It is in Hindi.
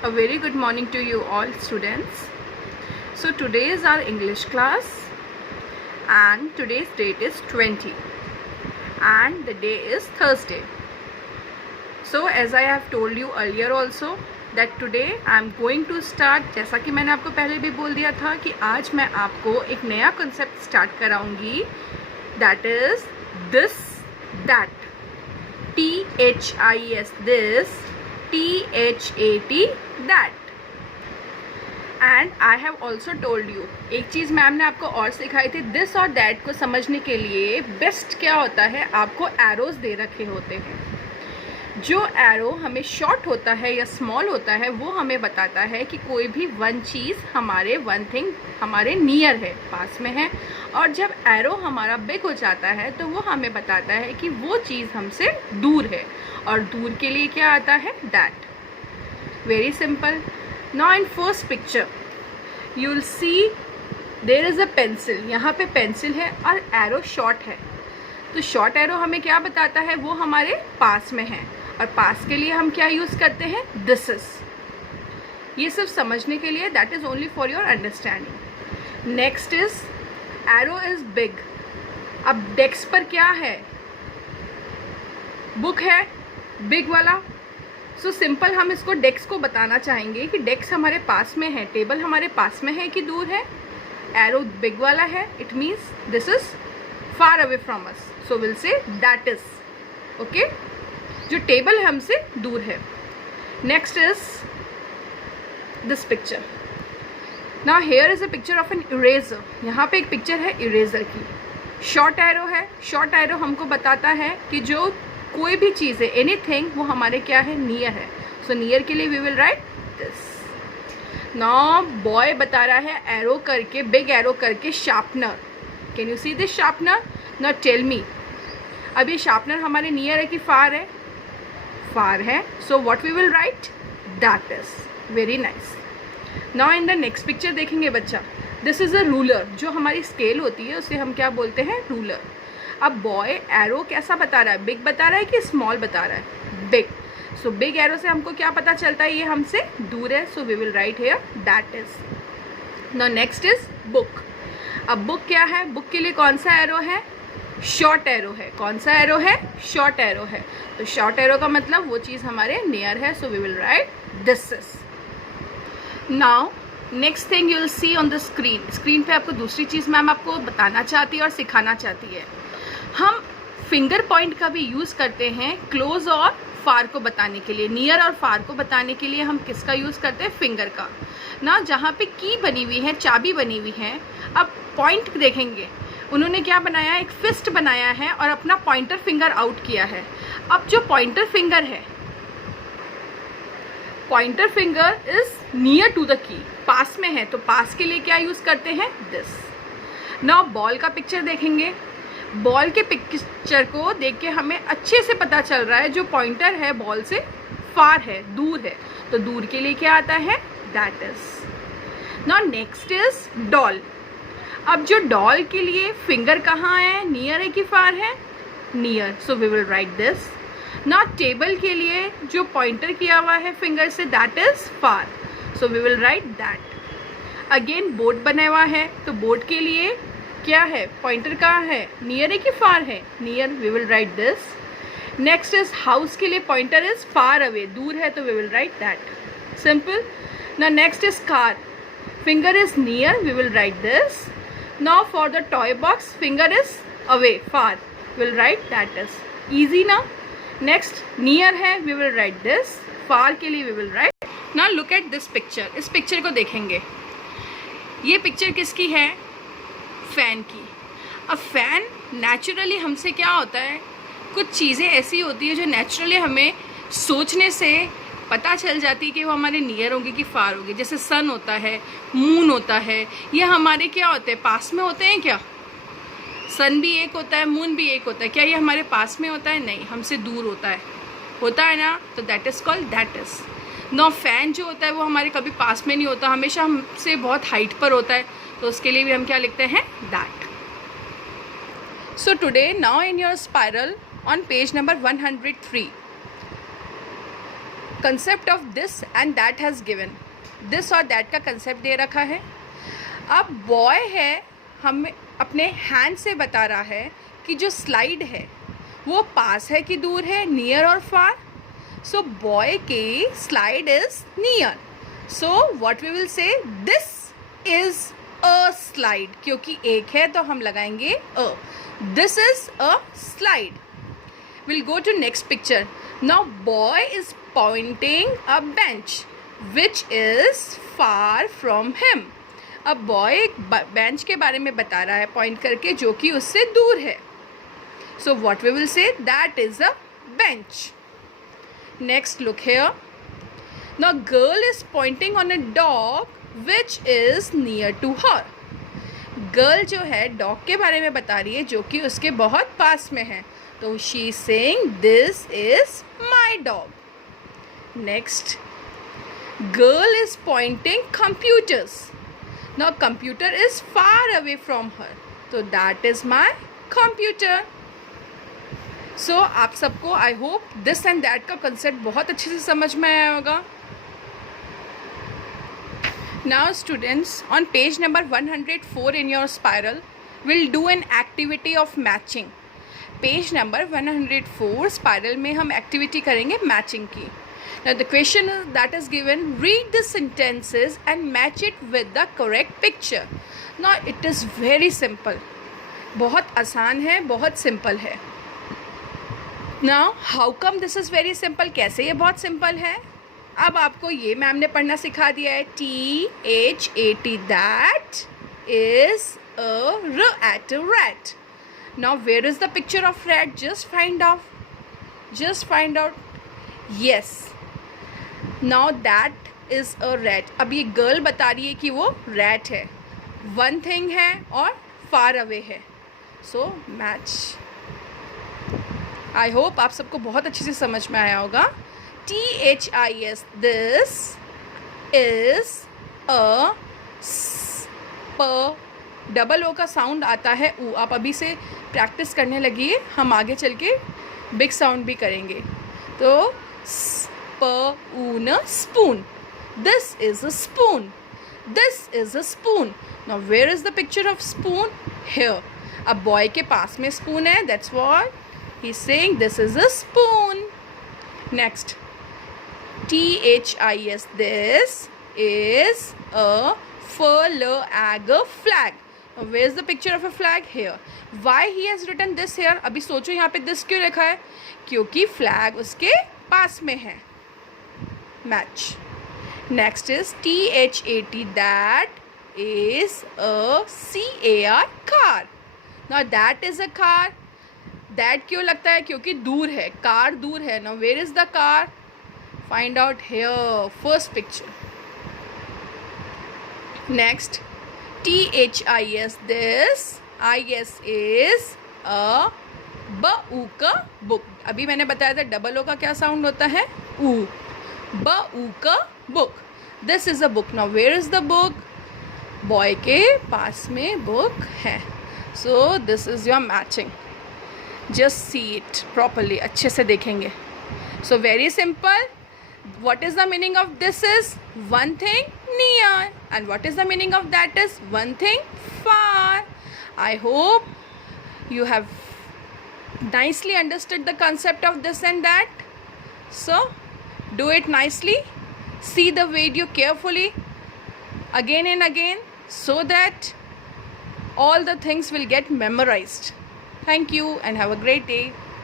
A very good morning to you all students. So today is our English class and today's date is 20 and the day is Thursday. So as I have told you earlier also that today I am going to start, जैसा कि मैंने आपको पहले भी बोल दिया था कि आज मैं आपको एक नया concept start कराऊंगी, that is this, that, THIS, this, THAT, that. And I have also told you, एक चीज़ मैम ने आपको और सिखाई थी, दिस और दैट को समझने के लिए बेस्ट क्या होता है, आपको एरोज दे रखे होते हैं। जो एरो हमें शॉर्ट होता है या स्मॉल होता है वो हमें बताता है कि कोई भी वन चीज़ हमारे वन थिंग हमारे नियर है, पास में है, और जब एरो हमारा बिग हो जाता है तो वो हमें बताता है कि वो चीज़ हमसे दूर है, और दूर के लिए क्या आता है, that. Very simple. Now in first picture you will see there is a pencil, यहाँ पे पेंसिल है और एरो शॉर्ट है, तो शॉर्ट एरो हमें क्या बताता है, वो हमारे पास में है, और पास के लिए हम क्या यूज़ करते हैं, दिस इज। ये सिर्फ समझने के लिए, that is only for your understanding. Next is arrow is big. अब डेस्क पर क्या है, बुक है, बिग वाला। सो सिंपल हम इसको डेस्क को बताना चाहेंगे कि डेस्क हमारे पास में है, टेबल हमारे पास में है कि दूर है, एरो बिग वाला है, it means this is far away from us, so will say that is, okay, जो टेबल है हमसे दूर है। Next is this picture. Now here is a picture of an eraser. यहाँ पे एक पिक्चर है इरेजर की, शॉर्ट एरो है, शॉर्ट एरो हमको बताता है कि जो कोई भी चीज़ है, एनीथिंग, वो हमारे क्या है, नियर है, सो नियर के लिए we will write this. Now boy बता रहा है एरो करके, बिग एरो करके, sharpener. Can you see this sharpener? Now tell me, अब ये शार्पनर हमारे नियर है कि फार है, फार है, so what we will write, that is. Very nice. Now in the next picture देखेंगे बच्चा, दिस इज अ रूलर, जो हमारी स्केल होती है उसे हम क्या बोलते हैं, रूलर। अब बॉय एरो कैसा बता रहा है, बिग बता रहा है कि स्मॉल बता रहा है, बिग। सो बिग एरो से हमको क्या पता चलता है, ये हमसे दूर है, so we will write here that is. Now next is book. अब बुक क्या है, बुक के लिए कौन सा एरो है, शॉर्ट एरो है। कौन सा एरो है, शॉर्ट एरो है, तो शॉर्ट एरो का मतलब वो चीज़ हमारे नियर है, so we will write this is. Now next thing you will see on the screen. Screen पे आपको दूसरी चीज़ मैम आपको बताना चाहती है और सिखाना चाहती है। हम फिंगर पॉइंट का भी यूज़ करते हैं क्लोज और फार को बताने के लिए, नियर और फार को बताने के लिए हम किसका यूज़ करते हैं, फिंगर का ना। जहाँ पे की बनी हुई है, चाबी बनी हुई है, अब पॉइंट देखेंगे, उन्होंने क्या बनाया है, एक फिस्ट बनाया है और अपना पॉइंटर फिंगर आउट किया है। अब जो पॉइंटर फिंगर है, pointer finger is near to the key, पास में है, तो पास के लिए क्या यूज़ करते हैं, दिस। नाउ बॉल का पिक्चर देखेंगे, बॉल के पिक्चर को देख के हमें अच्छे से पता चल रहा है जो पॉइंटर है बॉल से फार है, दूर है, तो दूर के लिए क्या आता है, that is. Now next is doll. अब जो डॉल के लिए फिंगर कहाँ है, नियर है कि फार है, near, so we will write this. Now table के लिए जो पॉइंटर किया हुआ है फिंगर से, that is far, so we will write that. Again board बना हुआ है, तो बोर्ड के लिए क्या है, पॉइंटर कहाँ है, नियर है कि फार है, near, we will write this. Next is house के लिए पॉइंटर इज फार अवे, दूर है, तो we will write that, simple. Now next is car, finger is near, we will write this. Now for the toy box, finger is away, far, will write that is. Easy ना। नेक्स्ट नियर है, we will write this, far के लिए we will write. Now look at this picture. इस पिक्चर को देखेंगे, ये पिक्चर किसकी है, फ़ैन की। अब फ़ैन नेचुरली हमसे क्या होता है, कुछ चीज़ें ऐसी होती है जो नेचुरली हमें सोचने से पता चल जाती है कि वो हमारे नियर होंगे कि फार होंगे। जैसे सन होता है, मून होता है, ये हमारे क्या होते हैं, पास में होते हैं क्या, सन भी एक होता है, मून भी एक होता है, क्या ये हमारे पास में होता है, नहीं, हमसे दूर होता है ना, तो that is called that is. No fan जो होता है वो हमारे कभी पास में नहीं होता, हमेशा हमसे बहुत हाइट पर होता है, तो उसके लिए भी हम क्या लिखते हैं, that. So today now in your spiral on page number 103 concept of this and that has given, this और दैट का कंसेप्ट दे रखा है। अब बॉय है, हमें अपने हैंड से बता रहा है कि जो स्लाइड है वो पास है कि दूर है, नियर और फार। सो बॉय की slide is near, so what we will say, this is a slide, क्योंकि एक है तो हम लगाएंगे a, this is a slide. Will go to next picture. Now boy is pointing a bench which is far from him. अब बॉय एक बेंच के बारे में बता रहा है पॉइंट करके, जो कि उससे दूर है। So what we will say, that is a bench. Next look here. Now girl is pointing on a dog which is near to her. Girl जो है डॉग के बारे में बता रही है जो कि उसके बहुत पास में है, तो she is saying this is my dog. Next, girl is Poynting computers. Now computer is far away from her, so that is my computer. So आप सबको I hope this and that का concept बहुत अच्छे से समझ में आया होगा। Now students, on page number 104 in your spiral, we'll do an activity of matching. Page number 104 spiral में हम activity करेंगे matching की। Now the question that is given, read the sentences and match it with the correct picture. Now it is very simple, बहुत आसान है, बहुत simple है। Now how come this is very simple? कैसे ये बहुत simple है? अब आपको ये मैम ने पढ़ना सिखा दिया है, THAT, that is a rat. Now where is the picture of rat? Just find out. Yes, now that is a rat. अब ये गर्ल बता रही है कि वो rat है, one thing है और far away है, so match. I hope आप सबको बहुत अच्छे से समझ में आया होगा। THIS, this is a double O का साउंड आता है ऊ। आप अभी से प्रैक्टिस करने लगिए, हम आगे चल के बिग साउंड भी करेंगे। तो spoon, spoon. This is a spoon. This is a spoon. Now where is the picture of spoon? Here. अब boy के पास में spoon है, that's what he's saying, this is a spoon. Next, THIS, this is a flag. Now where is the picture of a flag? Here. Why he has written this here? अभी सोचो यहाँ पे this क्यों लिखा है, क्योंकि flag उसके पास में है। Match. Next is THAT, that is a car. Now that is a car. That क्यों लगता है, क्योंकि दूर है, कार दूर है। Now where is the car? Find out here, first picture. Next, THIS, this IS is a book. अभी मैंने बताया था डबल ओ का क्या साउंड होता है, ऊ। book. This is a book. Now where is the book? Boy के पास में बुक है, so this is your matching. Just see it properly, अच्छे से देखेंगे। So very simple, what is the meaning of this is one thing near, and what is the meaning of that is one thing far. I hope you have nicely understood the concept of this and that. So do it nicely, see the video carefully again and again so that all the things will get memorized. Thank you and have a great day.